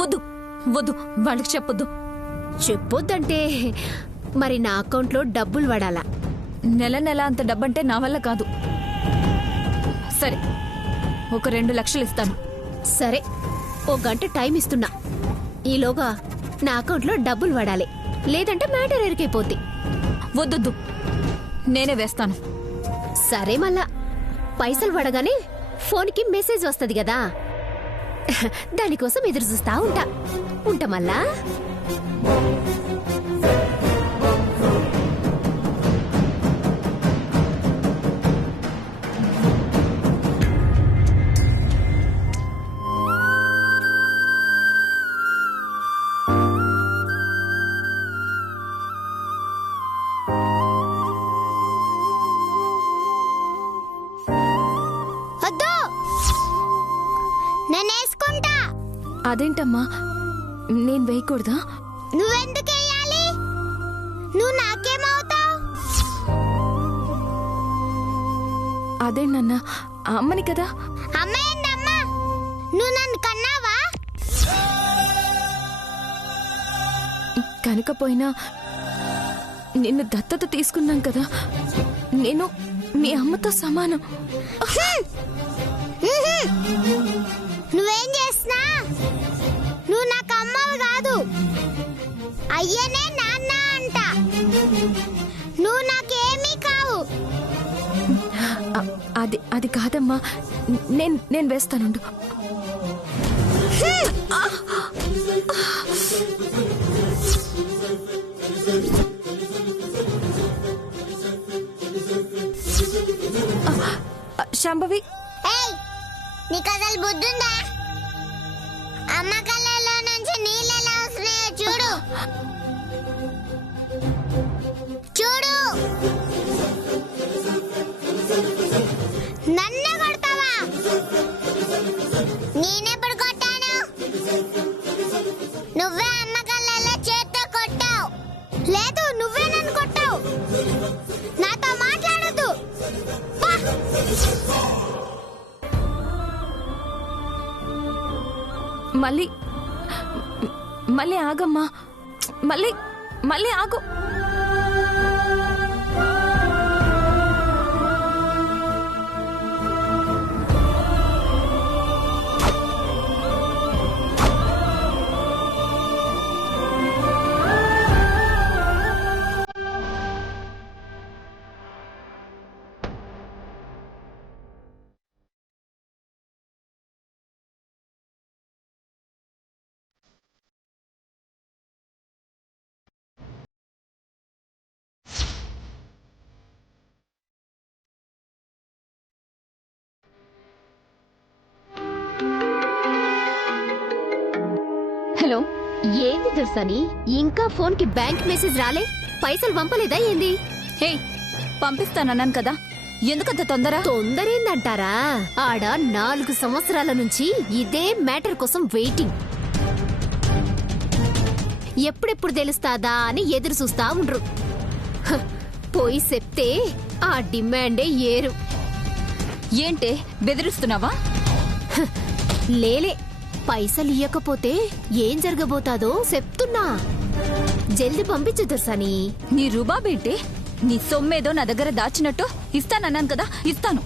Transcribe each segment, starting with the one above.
వద్దు వద్దు, వాళ్ళకి చెప్పొద్దు. చెప్పొద్దంటే మరి నా అకౌంట్లో డబ్బులు పడాలా? నెల నెల అంత డబ్బంటే నా వల్ల కాదు. సరే, ఒక 2 లక్షలు ఇస్తాను. సరే, ఓ గంట టైం ఇస్తున్నా. ఈలోగా నా అకౌంట్లో డబ్బులు పడాలి, లేదంటే మ్యాటర్ ఎరికైపోద్ది. వద్దొద్దు, నేనే వేస్తాను. సరే, మళ్ళా పైసలు పడగానే ఫోన్కి మెసేజ్ వస్తుంది కదా, దానికోసం ఎదురు చూస్తా ఉంటా మళ్ళా. అదేంటమ్మా, నేను వేయకూడదా? నువ్వెందుకు వేయాలి? నువ్వు నాకేమవుతావు? అదేంటన్నా, అమ్మని కదా. అమ్మ ఏందమ్మా? నువ్వు నన్ను కన్నావా? కనుకపోయినా నిన్ను దత్తత తీసుకున్నాం కదా, నేను మీ అమ్మతో సమానం. నువ్వేం చేస్తున్నా? నువ్వు నాకు అమ్మవు కాదు, అయ్యనే నాన్న అంట. నువ్వు నాకేమీ కావు. అది కాదమ్మా, నేను వేస్తానుండు. శాంభవి, నీకు అసలు బుద్ధుందా? అమ్మ కళ్ళలో నుంచి నీళ్ళు ఎలా వస్తున్నాయో చూడు. చూడు, నన్ను కొడతావా? నేనెప్పుడు కొట్టాను? నువ్వే అమ్మ కళ్ళలో చేత్తో కొట్టావు. లేదు, నువ్వే నన్ను కొట్టావు. నాతో మాట్లాడొద్దు. మళ్ళీ ఆగమ్మా, మళ్ళీ ఆగు. హలో, ఏంది దర్శని? ఇంకా ఫోన్ కి బ్యాంక్ మెసేజ్ రాలే? పైసలు పంపలేదా ఏంది? హే, పంపిస్తానన్నాను కదా, ఎందుకంత తొందర? తొందరేందంటారా? ఆడ 4 సంవత్సరాల నుంచి ఇదే మ్యాటర్ కోసం వెయిటింగ్. ఎప్పుడెప్పుడు తెలుస్తాదా అని ఎదురు చూస్తా ఉండ్రు. హ, పోయి చెప్తే ఆ డిమాండే ఏరు. ఏంటే బెదిరిస్తున్నావా? లేలే, పైసలు ఇయ్యకపోతే ఏం జరగబోతాదో చెప్తున్నా. జల్ది పంపించు దర్శని. నీ రుబాబేంటే? నీ సొమ్మేదో నా దగ్గర దాచినట్టు ఇస్తానన్నాను కదా, ఇస్తాను.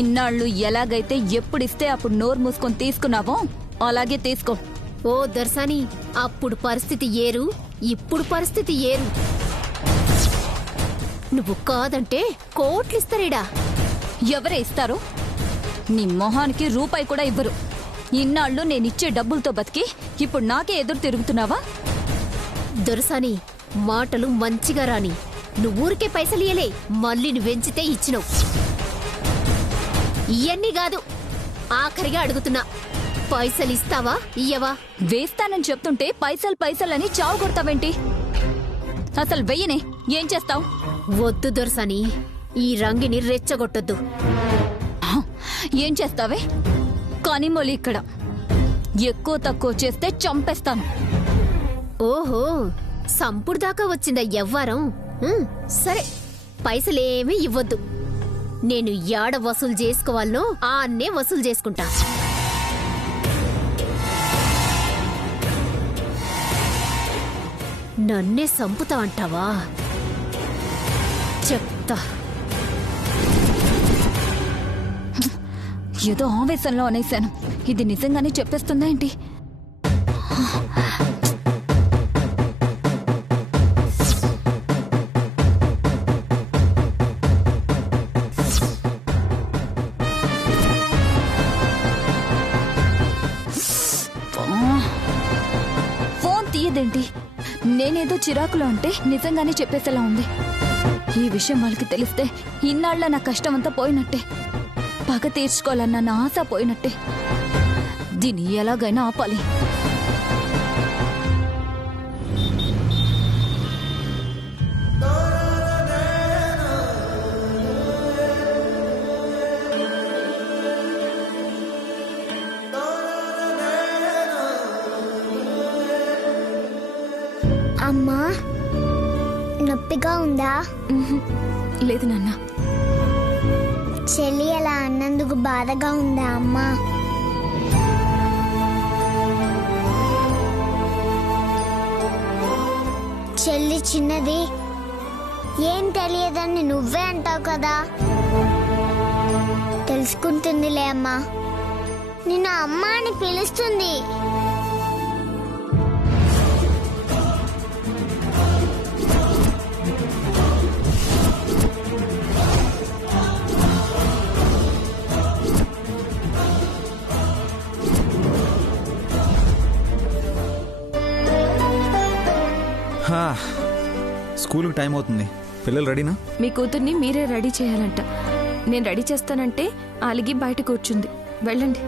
ఇన్నాళ్ళు ఎలాగైతే ఎప్పుడిస్తే అప్పుడు నోరు మూసుకొని తీసుకున్నావో అలాగే తీసుకో. ఓ దర్శని, అప్పుడు పరిస్థితి ఏరు, ఇప్పుడు పరిస్థితి ఏరు. నువ్వు కాదంటే కోట్లిస్తారేడా. ఎవరే ఇస్తారు? నీ మొహానికి రూపాయి కూడా ఇవ్వరు. ఇన్నాళ్ళు నేనిచ్చే డబ్బులతో బతికి ఇప్పుడు నాకే ఎదురు తిరుగుతున్నావా? దొరసాని, మాటలు మంచిగా రాని. నువ్వూరికే పైసలు ఇయ్యలే, మళ్ళీ నువ్వెంచితే ఇచ్చినవు. ఇవన్నీ కాదు, ఆఖరిగా అడుగుతున్నా, పైసలు ఇస్తావా ఇయ్యవా? వేస్తానని చెప్తుంటే పైసలని చావు కొడతావేంటి? అసలు వెయ్యనే, ఏం చేస్తావు? వద్దు దొరసాని, ఈ రంగిని రెచ్చగొట్టొద్దు. ఏం చేస్తావే? కనిమొలి ఇక్కడ. ఎక్కువ తక్కువ చేస్తే చంపేస్తాను. ఓహో, సంపుడు దాకా వచ్చిందా ఎవ్వారం? సరే, పైసలేమీ ఇవ్వద్దు. నేను యాడ వసూలు చేసుకోవాలనో ఆన్నే వసూలు చేసుకుంటా. నన్నే సంపుతా అంటావా? చెప్తా. ఏదో ఆవేశంలో అనేశాను. ఇది నిజంగానే చెప్పేస్తుందా ఏంటి? ఫోన్ తీయదేంటి? నేనేదో చిరాకులో అంటే నిజంగానే చెప్పేసేలా ఉంది. ఈ విషయం వాళ్ళకి తెలిస్తే ఇన్నాళ్ళ నా కష్టం అంతా పోయినట్టే. పగ తీర్చుకోవాలన్న నా ఆశ పోయినట్టే. దీన్ని ఎలాగైనా ఆపాలి. అమ్మా, నొప్పిగా ఉందా? లేదు నాన్న. చెల్లి అలా అన్నందుకు బాధగా ఉందా అమ్మా? చెల్లి చిన్నది, ఏం తెలియదని నువ్వే అంటావు కదా. తెలుసుకుంటుందిలే అమ్మా. నిన్ను అమ్మ అని పిలుస్తుంది. స్కూల్కి టైం అవుతుంది. పిల్లలు రెడీనా? మీ కూతుర్ని మీరే రెడీ చేయాలంట. నేను రెడీ చేస్తానంటే అలిగి బయట కూర్చుంది. వెళ్ళండి.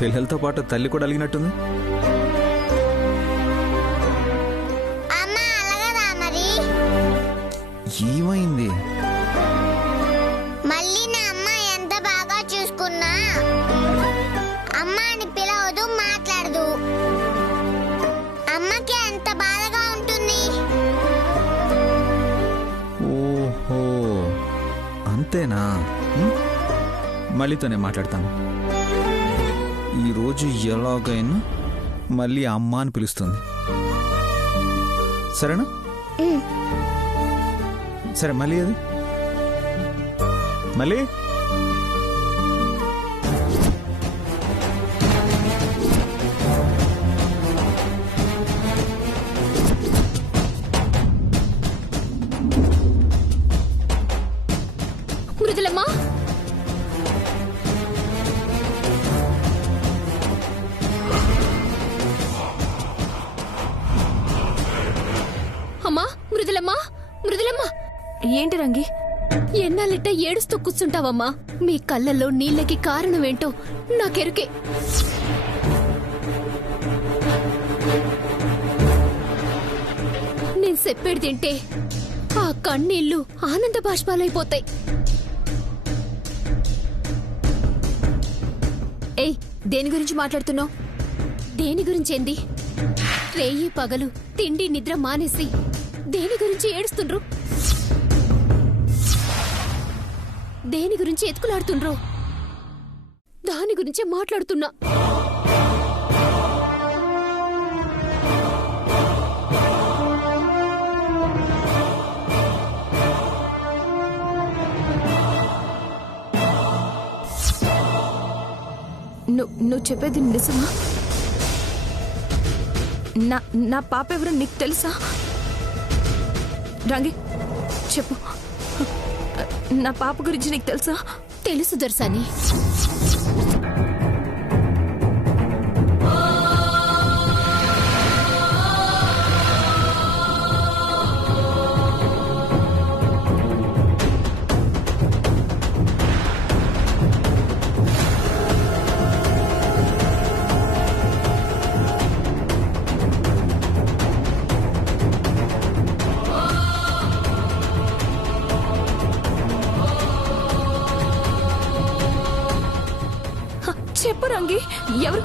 పిల్లలతో పాటు తల్లి కూడా అలిగినట్టుంది. అమ్మా అలాగదా మరి? ఏమైంది? మళ్ళీ నా అమ్మ ఎంత బాగా చూసుకున్నా అమ్మ అని పిలవదు, మాట్లాడదు. అమ్మకి ఎంత బాధగా ఉంటుంది. ఓహో, అంతేనా? మళ్ళీతోనే మాట్లాడతాను. ఈరోజు ఎలాగైనా మళ్ళీ అమ్మ అని పిలుస్తుంది. సరేనా? సరే, మళ్ళీ అది మళ్ళీ మృదులమ్మా, అమ్మా, మృదులమ్మా, మృదులమ్మా. ఏంటి రంగి? ఎన్నాళ్ళిట్ట ఏడుస్తూ కూర్చుంటావమ్మా? మీ కళ్ళల్లో నీళ్ళకి కారణమేంటో నాకెరుకే. నేను చెప్పేది తింటే ఆ కన్నీళ్లు ఆనంద బాష్పాలైపోతాయి. ఏయ్, దేని గురించి మాట్లాడుతున్నావు? దేని గురించేంది? రేయి పగలు తిండి నిద్ర మానేసి దేని గురించి ఏడుస్తుండ్రు? దేని గురించి ఎత్తుకులాడుతుండ్రు? దాని గురించే మాట్లాడుతున్నా. నువ్వు చెప్పేది నిజమా? నా పాప ఎవరో నీకు తెలుసా? రంగి, చెప్పు. నా పాప గురించి నీకు తెలుసా? తెలుసు దర్శని. చెప్పు రంగి, ఎవరు?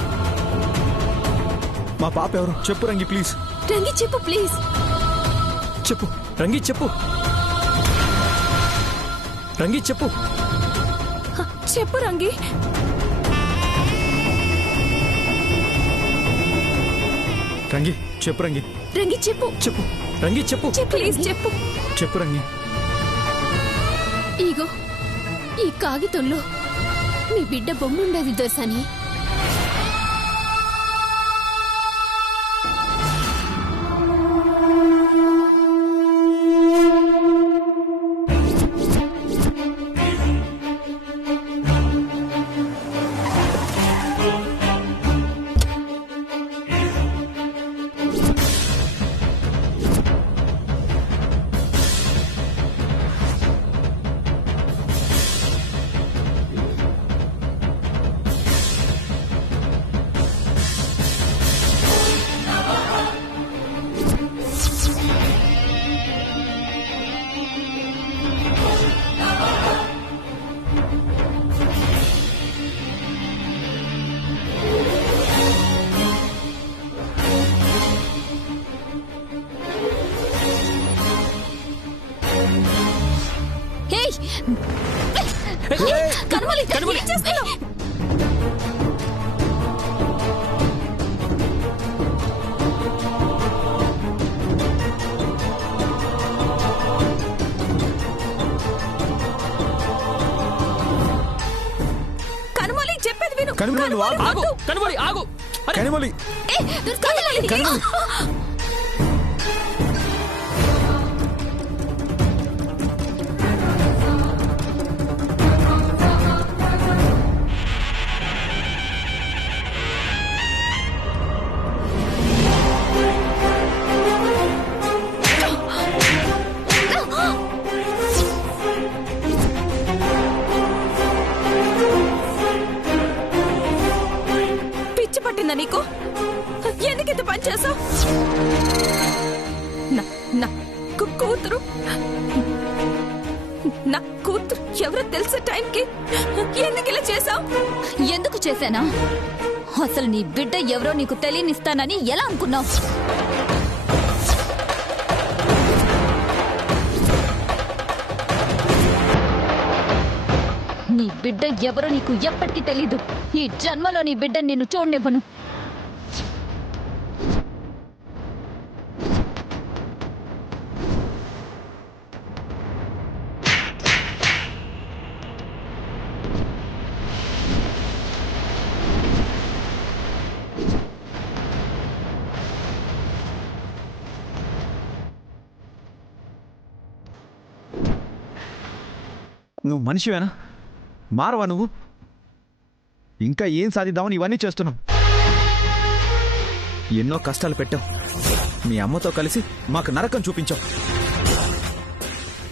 మా పాప ఎవరు? చెప్పు రంగి, ప్లీజ్ రంగి చెప్పు, ప్లీజ్ చెప్పు. రంగి చెప్పు. రంగి చెప్పు. చెప్పు రంగి. రంగి చెప్పు రంగి, రంగి చెప్పు. చెప్పు రంగి, చెప్పు ప్లీజ్ చెప్పు. చెప్పు రంగి. ఇగో ఈ కాగితంలో మీ బిడ్డ బొమ్మ ఉండేది దోసని. కనుమలి, ఏం చేస్తున్నావ్? కనుమలి, చెప్పేది విను. కనుమలి, నువ్వు ఆగు. ఆగు కనుమలి, ఆగు. కనుమలి, కనుమలి. పిచ్చి పట్టిందా నీకు? ఎందుకు ఇంత పని చేసావు? నా కూతురు, నా కూతురు ఎవరో తెలిసే టైంకి ఎందుకు ఇలా చేసావు? ఎందుకు చేశానా? అసలు నీ బిడ్డ ఎవరో నీకు తెలియనిస్తానని ఎలా అనుకున్నావు? నీ బిడ్డ ఎవరో నీకు ఎప్పటికీ తెలీదు. ఈ జన్మలో నీ బిడ్డ నిన్ను చూడనివ్వను. నువ్వు మనిషివేనా? మారవా నువ్వు? ఇంకా ఏం సాధిద్దామని ఇవన్నీ చేస్తున్నావు? ఎన్నో కష్టాలు పెట్టావు. మీ అమ్మతో కలిసి మాకు నరకం చూపించావు.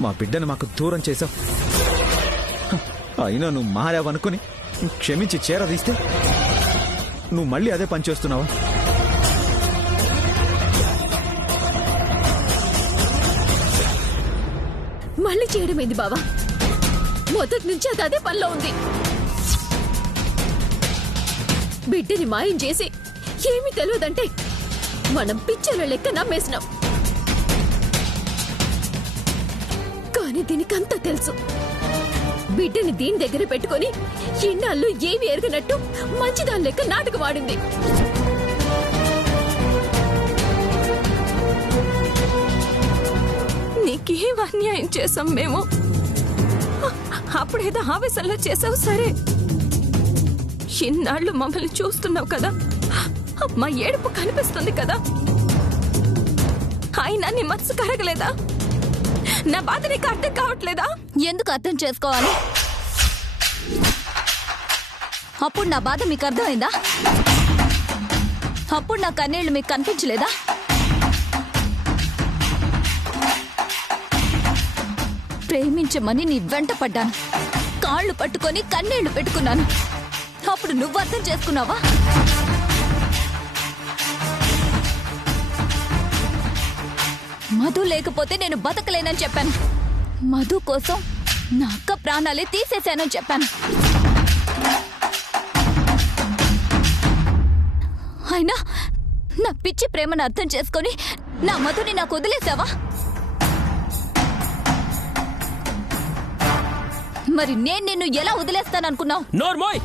మా బిడ్డను మాకు దూరం చేశావు. అయినా నువ్వు మారావనుకుని క్షమించి చేరదీస్తే నువ్వు మళ్ళీ అదే పని చేస్తున్నావా? మళ్ళీ చేయడమేంది బావా? మొదటి నుంచి అది అదే పనిలో ఉంది. బిడ్డని మాయం చేసి ఏమీ తెలియదంటే మనం పిచ్చల లెక్క నమ్మేసినాం. కానీ దీనికంతా తెలుసు. బిడ్డని దీని దగ్గర పెట్టుకొని ఇన్నాళ్ళు ఏమి ఎరగనట్టు మంచిదాని లెక్క నాటకం ఆడింది. నీకేం అన్యాయం చేసాం మేము? అప్పుడేదో ఆవేశంలో చేసావు సరే. ఇన్నాళ్ళు మమ్మల్ని చూస్తున్నావు కదా, మా ఏడుపు కనిపిస్తుంది కదా. అయినా నీ మనసు కరగలేదా? నా బాధ నీకు అర్థం కావట్లేదా? ఎందుకు అర్థం చేసుకోవాలి? అప్పుడు నా బాధ మీకు అర్థమైందా? అప్పుడు నా కన్నీళ్లు మీకు కనిపించలేదా? ప్రేమించమని నీ వెంట పడ్డాను, కాళ్ళు పట్టుకొని కన్నీళ్లు పెట్టుకున్నాను. అప్పుడు నువ్వు అర్థం చేసుకున్నావా? మధు లేకపోతే నేను బతకలేనని చెప్పాను. మధు కోసం నా అక్క ప్రాణాలే తీసేశానని చెప్పాను. అయినా నా పిచ్చి ప్రేమను అర్థం చేసుకొని నా మధుని నాకు వదిలేసావా? మరి నేను నిన్ను ఎలా వదిలేస్తాననుకున్నావు? నోర్మోయ్!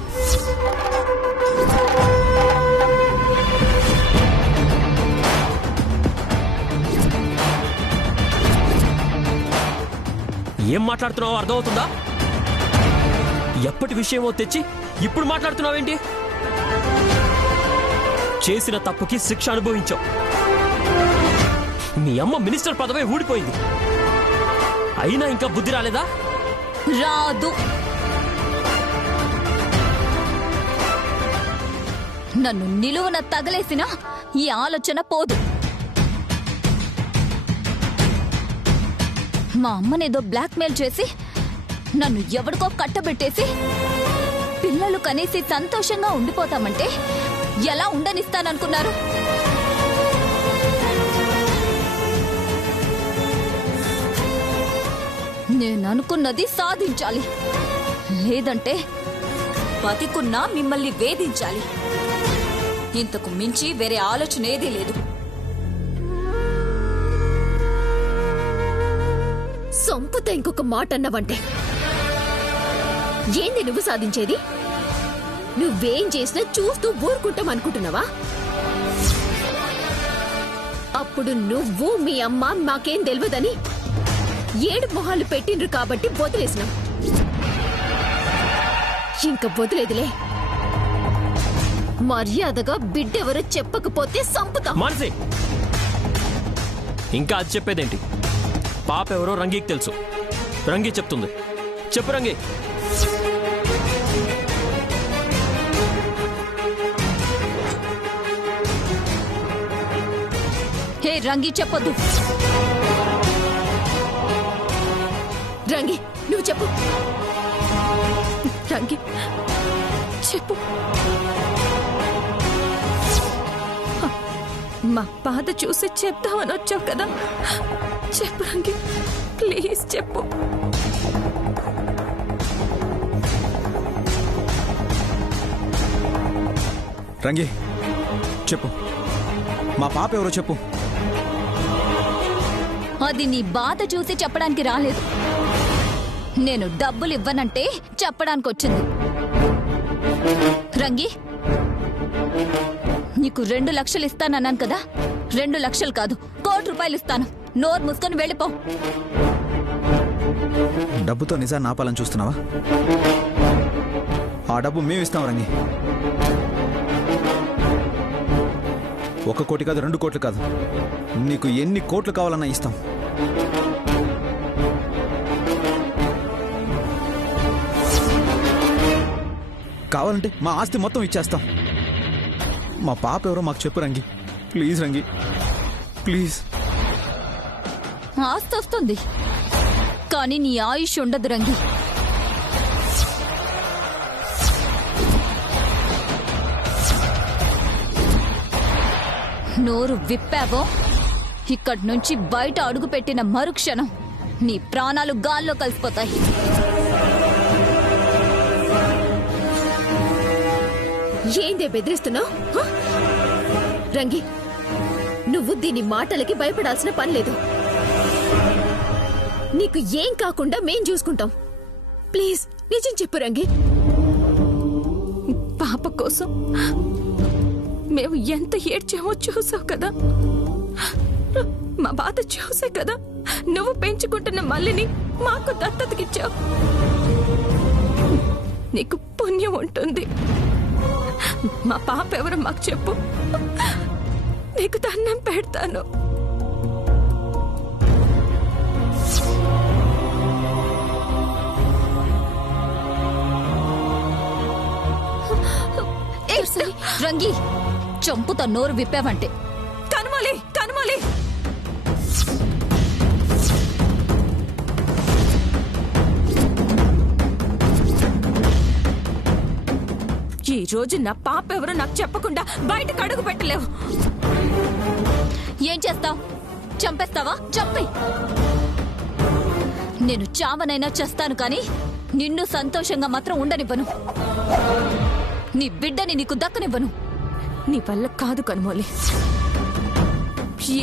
ఏం మాట్లాడుతున్నావో అర్థమవుతుందా? ఎప్పటి విషయమో తెచ్చి ఇప్పుడు మాట్లాడుతున్నావేంటి? చేసిన తప్పుకి శిక్ష అనుభవించావు. మీ అమ్మ మినిస్టర్ పదవి ఊడిపోయింది, అయినా ఇంకా బుద్ధి రాలేదా? రాదు. నన్ను నిలువున తగలేసిన ఈ ఆలోచన పోదు. మా అమ్మనేదో బ్లాక్మెయిల్ చేసి నన్ను ఎవడికో కట్టబెట్టేసి పిల్లలు కనేసి సంతోషంగా ఉండిపోతామంటే ఎలా ఉండనిస్తాననుకున్నారు? నేను అనుకున్నది సాధించాలి, లేదంటే బతికున్నా మిమ్మల్ని వేధించాలి. ఇంతకు మించి వేరే ఆలోచన ఏదీ లేదు. సంపుత ఇంకొక మాట అన్నావంటే ఏంది నువ్వు సాధించేది? నువ్వేం చేసినా చూస్తూ ఊరుకుంటాం అనుకుంటున్నావా? అప్పుడు నువ్వు మీ అమ్మ మాకేం తెలియదని 7 మొహాలు పెట్టిండ్రు కాబట్టి వదిలేసినాం. ఇంకా వదిలేదులే. మర్యాదగా బిడ్డెవరో చెప్పకపోతే సంపుతాం. మానసి, ఇంకా అది చెప్పేదేంటి? పాప ఎవరో రంగీకి తెలుసు. రంగి చెప్తుంది. చెప్పు రంగి. హే రంగి, చెప్పొద్దు. రంగి, నువ్వు చెప్పు. రంగి చెప్పు. మా బాధ చూసి చెప్తామని వచ్చావు కదా, చెప్పు రంగి, ప్లీజ్ చెప్పు. రంగి చెప్పు, మా పాప ఎవరో చెప్పు. అది నీ బాధ చూసి చెప్పడానికి రాలేదు, నేను డబ్బులు ఇవ్వనంటే చెప్పడానికి వచ్చింది. రంగి, నీకు 2 లక్షలు ఇస్తానన్నాను కదా, 2 లక్షలు కాదు, 1 కోటి రూపాయలు ఇస్తాను. నోరు మూసుకొని వెళ్ళిపో. డబ్బుతో నిజాన్ని ఆపాలని చూస్తున్నావా? ఆ డబ్బు మేము ఇస్తాం రంగి. 1 కోటి కాదు, 2 కోట్లు కాదు, నీకు ఎన్ని కోట్లు కావాలన్నా ఇస్తాం. కావాలంటే మా ఆస్తి మొత్తం ఇచ్చేస్తాం. మా పాప ఎవరో మాకు చెప్పు రంగి, ప్లీజ్ రంగి, ప్లీజ్. ఆస్తి వస్తుంది, కానీ నీ ఆయుష్ ఉండదు రంగి. నోరు విప్పావో ఇక్కడి నుంచి బయట అడుగు పెట్టిన మరుక్షణం నీ ప్రాణాలు గాల్లో కలిసిపోతాయి. ఏందే బెదిరిస్తున్నావు? రంగి, నువ్వు దీని మాటలకి భయపడాల్సిన పని లేదు. నీకు ఏం కాకుండా మేం చూసుకుంటాం. ప్లీజ్ నిజం చెప్పు రంగి. పాప కోసం మేము ఎంత ఏడ్చామో చూసావు కదా, మా బాధ చూసే కదా నువ్వు పెంచుకుంటున్న మల్లిని మాకు దత్తతకిచ్చావు. నీకు పుణ్యం ఉంటుంది. మా పాప ఎవరో మాకు చెప్పు, నీకు దండం పెడతాను. రంగి, చంపుతా నోరు విప్పావంటే. కనుమోలి, కనుమోలి, ఈ రోజు నా పాప ఎవరో నాకు చెప్పకుండా బయటకు అడుగు పెట్టలేవు. ఏం చేస్తావు? చంపేస్తావా? చంపే. నేను చావనైనా చేస్తాను, కానీ నిన్ను సంతోషంగా మాత్రం ఉండనివ్వను. నీ బిడ్డని నీకు దక్కనివ్వను. నీ వల్ల కాదు కనుమోలి.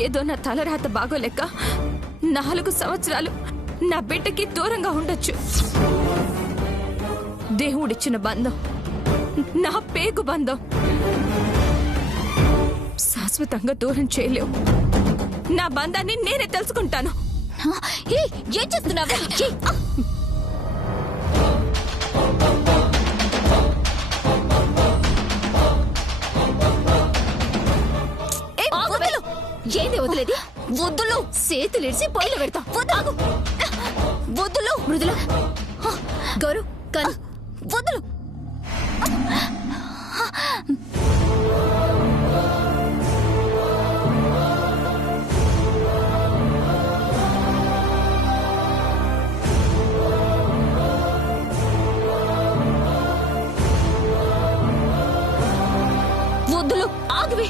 ఏదో నా తలరాత బాగోలేక 4 సంవత్సరాలు నా బిడ్డకి దూరంగా ఉండొచ్చు. దేవుడిచ్చిన బంధం నా పేగు బంధం శాశ్వతంగా దూరం చేయలేవు. నా బంధాన్ని నేనే తెలుసుకుంటాను. ఏయ్, ఏం చేస్తున్నావే? ఏయ్, వదలు. ఏంది వదిలేది? వద్దులు చేతులిడిచి పొయ్యిలో పెడతా. వద్దు వద్దులు మృదుల గౌరవ్ కానీ వద్దులు. వద్దులు ఆగివే.